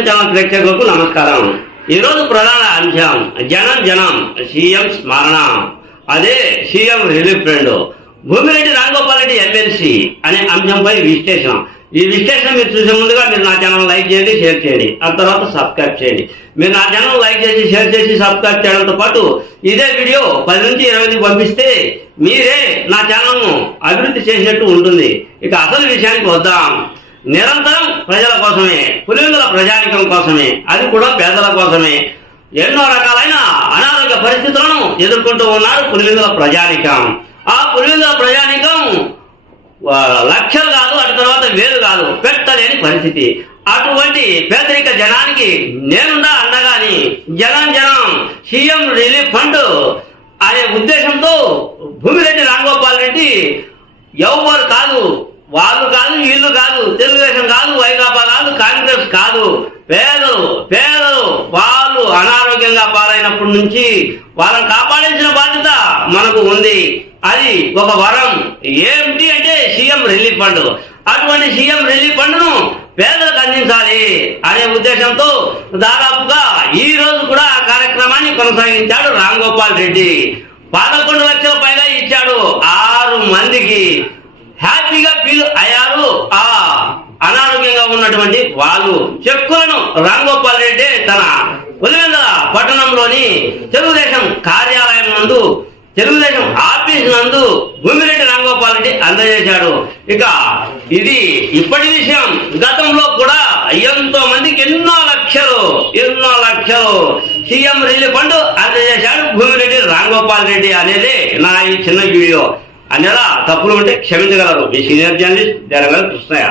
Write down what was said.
సత్యం channel ప్రేక్షకులకు నమస్కారం. ఈరోజు ప్రధాన అంశం జనం జనం సీఎం స్మరణ. అదే CM relief fund Bhumireddy Ramgopal Reddy MLC అనే అంశంపై విశ్లేషణ. ఈ విశ్లేషణ మీరు చూసే ముందుగా మీరు నా ఛానల్ లైక్ చేయండి షేర్ చేయండి. ఆ తర్వాత సబ్స్క్రైబ్ చేయండి. మీరు నా ఛానల్ లైక్ చేసి షేర్ చేసి సబ్స్క్రైబ్ చేయడంతో పాటు ఇదే వీడియో పది నుంచి ఇరవై పంపిస్తే మీరే నా ఛానల్ను అభివృద్ధి చేసినట్టు ఉంటుంది. ఇక అసలు విషయానికి వద్దాం. నిరంతరం ప్రజల కోసమే పులివెందుల ప్రజానికం కోసమే అది కూడా పేదల కోసమే. ఎన్నో రకాలైన అనారోగ్య పరిస్థితులను ఎదుర్కొంటూ ఉన్నారు పులివెందుల ప్రజానికం. ఆ పులివెందుల ప్రజానికం లక్షలు కాదు అటు తర్వాత వేలు కాదు పెట్టలేని పరిస్థితి. అటువంటి పేదరిక జనానికి నేనుండా అన్నగాని జనం జనం సీఎం రిలీఫ్ ఫండ్ అనే ఉద్దేశంతో భూమిరెడ్డి రాంగోపాల్ రెడ్డి ఎవరు కాదు వాళ్ళు కాదు వీళ్ళు కాదు తెలుగుదేశం కాదు వైకాపా కాదు కాంగ్రెస్ కాదు. పేదలు పేదలు వాళ్ళు అనారోగ్యంగా పాలైనప్పటి నుంచి వాళ్ళని కాపాడించిన బాధ్యత మనకు ఉంది. అది ఒక వరం. ఏమిటి అంటే సీఎం రిలీఫ్ ఫండ్. అటువంటి సీఎం రిలీఫ్ ఫండ్ను పేదలకు అందించాలి అనే ఉద్దేశంతో దాదాపుగా ఈ రోజు కూడా ఆ కార్యక్రమాన్ని కొనసాగించాడు రామ్ గోపాల్ రెడ్డి. పదకొండు లక్షల పైగా ఇచ్చాడు. ఆరు మంది హ్యాపీగా ఫీల్ అయ్యారు ఆ అనారోగ్యంగా ఉన్నటువంటి వాళ్ళు చెక్కులను రాంగోపాల్ రెడ్డి తన పులివెందుల పట్టణంలోని తెలుగుదేశం కార్యాలయం నందు తెలుగుదేశం ఆఫీస్ నందు భూమిరెడ్డి రాంగోపాల్ రెడ్డి అందజేశాడు. ఇక ఇది ఇప్పటి విషయం. గతంలో కూడా ఎంతో మందికి ఎన్నో లక్షలు ఎన్నో లక్షలు సీఎం రిలీఫ్ ఫండ్ అందజేశాడు భూమిరెడ్డి రాంగోపాల్ రెడ్డి అనేది నా ఈ చిన్న వీడియో. అనేలా తప్పులు ఉంటే క్షమించగలరు. మీ సీనియర్ జర్నలిస్ట్ జరగల కృష్ణయ్య.